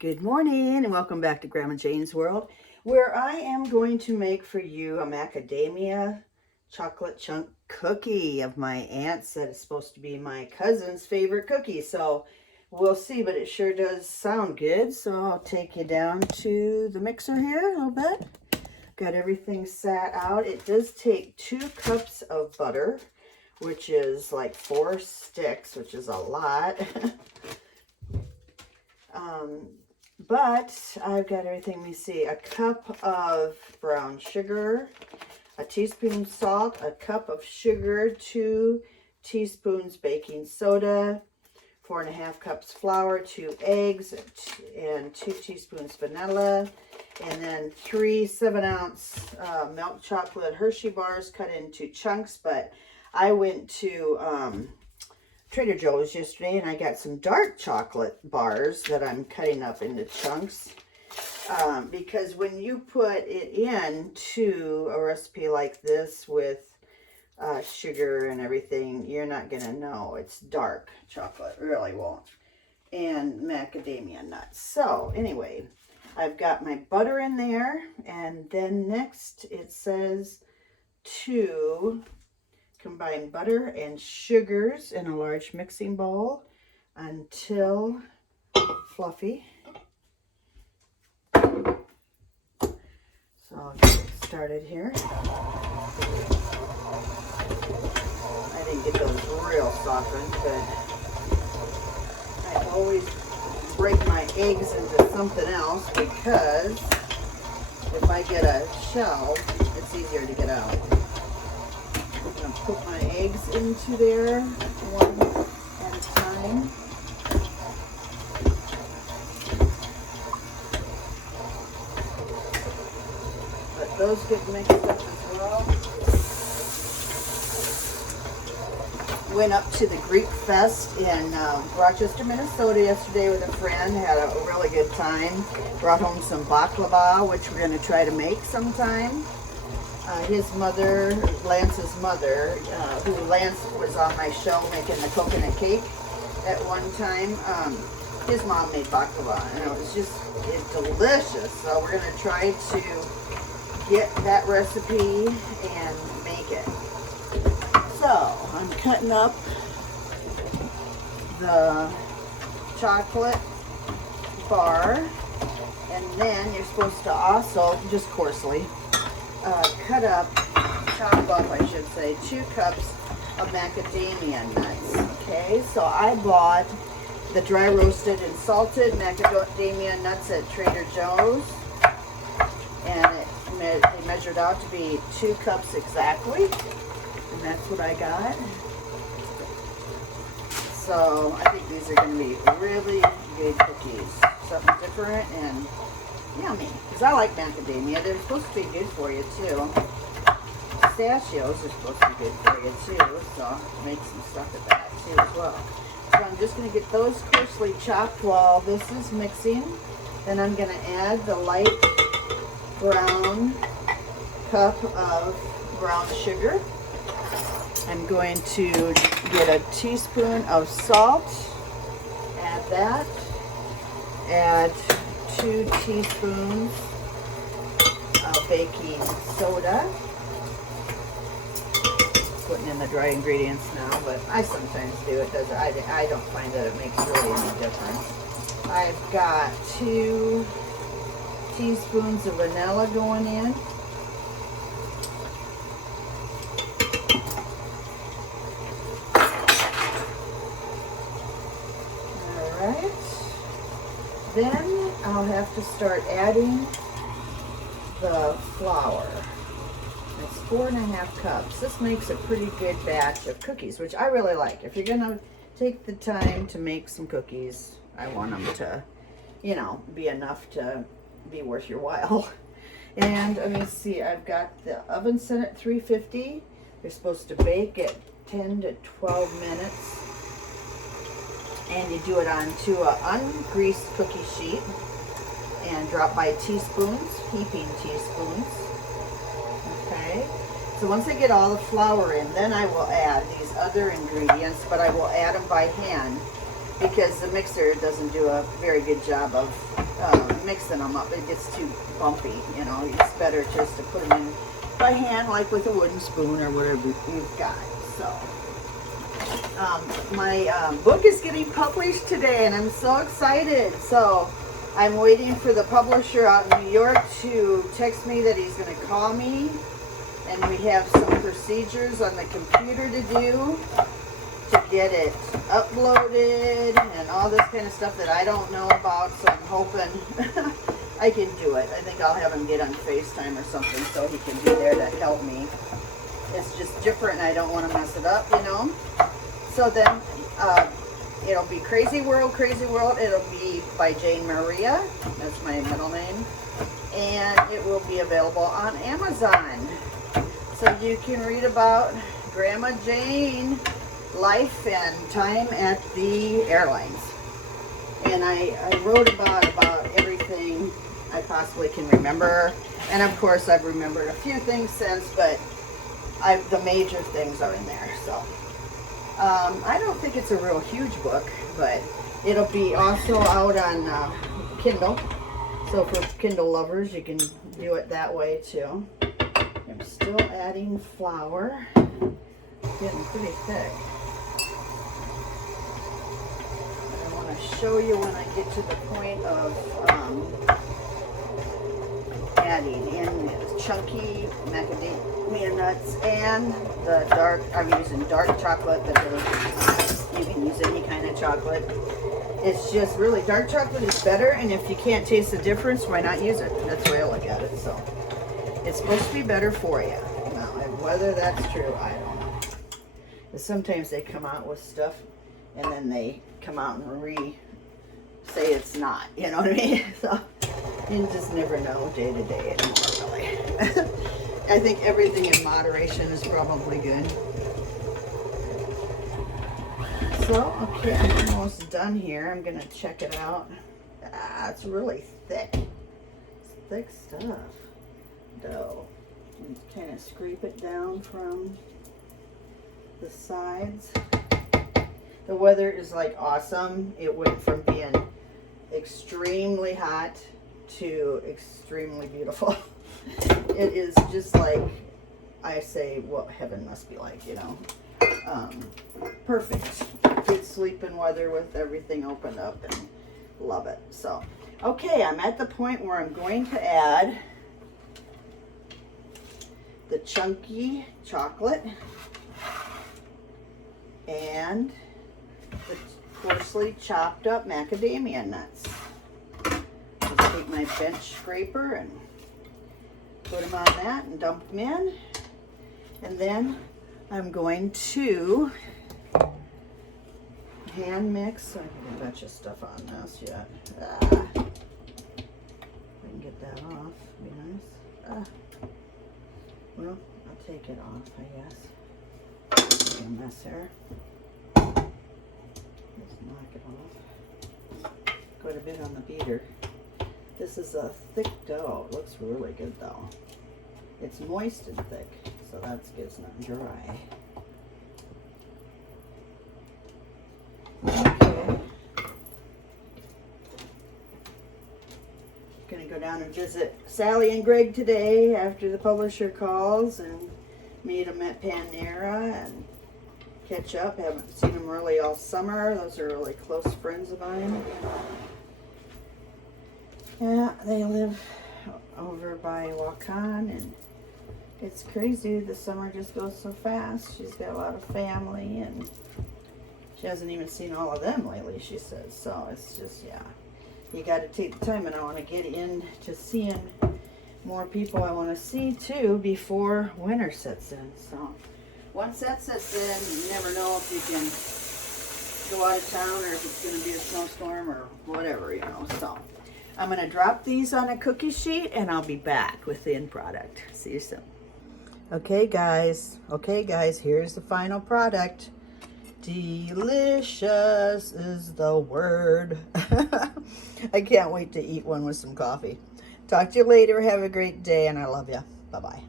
Good morning and welcome back to Grandma Jane's World, where I am going to make for you a macadamia chocolate chunk cookie of my aunt's that is supposed to be my cousin's favorite cookie. So we'll see, but it sure does sound good. So I'll take you down to the mixer here a little bit. Got everything sat out. It does take 2 cups of butter, which is like 4 sticks, which is a lot. But I've got everything. Let me see. A cup of brown sugar, a teaspoon salt, a cup of sugar, 2 teaspoons baking soda, 4.5 cups flour, 2 eggs, and 2 teaspoons vanilla, and then 3 7-ounce milk chocolate Hershey bars cut into chunks. But I went to Trader Joe's yesterday and I got some dark chocolate bars that I'm cutting up into chunks, because when you put it into a recipe like this with sugar and everything, you're not gonna know it's dark chocolate, really won't, and macadamia nuts. So anyway, I've got my butter in there, and then next it says to combine butter and sugars in a large mixing bowl until fluffy. So I'll get started here. I didn't get those real softened, but I always break my eggs into something else, because if I get a shell, it's easier to get out. I'm going to put my eggs into there one at a time. Let those get mixed up as well. Went up to the Greek Fest in Rochester, Minnesota yesterday with a friend. Had a really good time. Brought home some baklava, which we're going to try to make sometime. His mother, Lance's mother, who Lance was on my show making the coconut cake at one time, his mom made baklava, and it was just delicious. So we're going to try to get that recipe and make it. So I'm cutting up the chocolate bar, and then you're supposed to also, just coarsely, chop up, I should say, 2 cups of macadamia nuts. Okay, so I bought the dry roasted and salted macadamia nuts at Trader Joe's, and they measured out to be 2 cups exactly, and that's what I got. So I think these are going to be really good cookies, something different and yummy, because I like macadamia. They're supposed to be good for you too. Pistachios are supposed to be good for you too, so I'll make some stuff with that too as well. So I'm just going to get those coarsely chopped while this is mixing. Then I'm going to add the light brown cup of brown sugar. I'm going to get a teaspoon of salt, add that, add 2 teaspoons of baking soda. Putting in the dry ingredients now, but I sometimes do. It does. I don't find that it makes really any difference. I've got 2 teaspoons of vanilla going in. All right. Then I'll have to start adding the flour. It's 4.5 cups. This makes a pretty good batch of cookies, which I really like. If you're gonna take the time to make some cookies, I want them to, you know, be enough to be worth your while. And let me see, I've got the oven set at 350. They're supposed to bake at 10 to 12 minutes. And you do it onto an ungreased cookie sheet and drop by teaspoons, heaping teaspoons. Okay, so once I get all the flour in, then I will add these other ingredients, but I will add them by hand because the mixer doesn't do a very good job of mixing them up. It gets too bumpy, you know. It's better just to put them in by hand, like with a wooden spoon or whatever you've got. So my book is getting published today, and I'm so excited. So I'm waiting for the publisher out in New York to text me that he's going to call me, and we have some procedures on the computer to do to get it uploaded and all this kind of stuff that I don't know about, so I'm hoping I can do it. I think I'll have him get on FaceTime or something so he can be there to help me. It's just different and I don't want to mess it up, you know. So then it'll be Crazy World, Crazy World. It'll be by Jane Maria. That's my middle name. And it will be available on Amazon. So you can read about Grandma Jane life and time at the airlines. And I wrote about everything I possibly can remember. And of course I've remembered a few things since, but the major things are in there. So I don't think it's a real huge book, but it'll be also out on Kindle. So for Kindle lovers, you can do it that way too. I'm still adding flour. It's getting pretty thick. I want to show you when I get to the point of adding in the chunky macadamia nuts and the dark. I'm using dark chocolate, but you can use any kind of chocolate. It's just really, dark chocolate is better, and if you can't taste the difference, why not use it? That's the way I look at it. So it's supposed to be better for you. Now, whether that's true, I don't know. But sometimes they come out with stuff and then they come out and say it's not, you know what I mean? So you just never know day to day anymore, really. I think everything in moderation is probably good. So, okay, I'm almost done here. I'm gonna check it out. Ah, it's really thick. It's thick stuff. Dough. And kind of scrape it down from the sides. The weather is like awesome. It went from being extremely hot to extremely beautiful. It is just like, I say, what heaven must be like, you know. Perfect. Good sleeping weather with everything opened up, and love it. So, okay, I'm at the point where I'm going to add the chunky chocolate and the coarsely chopped up macadamia nuts. Just take my bench scraper and put them on that and dump them in. And then I'm going to hand mix. I have a bunch of stuff on this yet. If I can get that off, be nice. Well, I'll take it off, I guess. A mess there. Just knock it off. Quite a bit on the beater. This is a thick dough. It looks really good though. It's moist and thick, so that's good. It's not dry. Okay. Gonna go down and visit Sally and Greg today after the publisher calls, and meet them at Panera and catch up. Haven't seen them really all summer. Those are really close friends of mine. Yeah, they live over by Wakan, and it's crazy. The summer just goes so fast. She's got a lot of family, and she hasn't even seen all of them lately, she says. So it's just, yeah, you got to take the time, and I want to get into seeing more people I want to see too before winter sets in. So once that sets in, you never know if you can go out of town or if it's going to be a snowstorm or whatever, you know. So I'm going to drop these on a cookie sheet, and I'll be back with the end product. See you soon. Okay guys, here's the final product. Delicious is the word. I can't wait to eat one with some coffee. Talk to you later. Have a great day, and I love you. Bye-bye.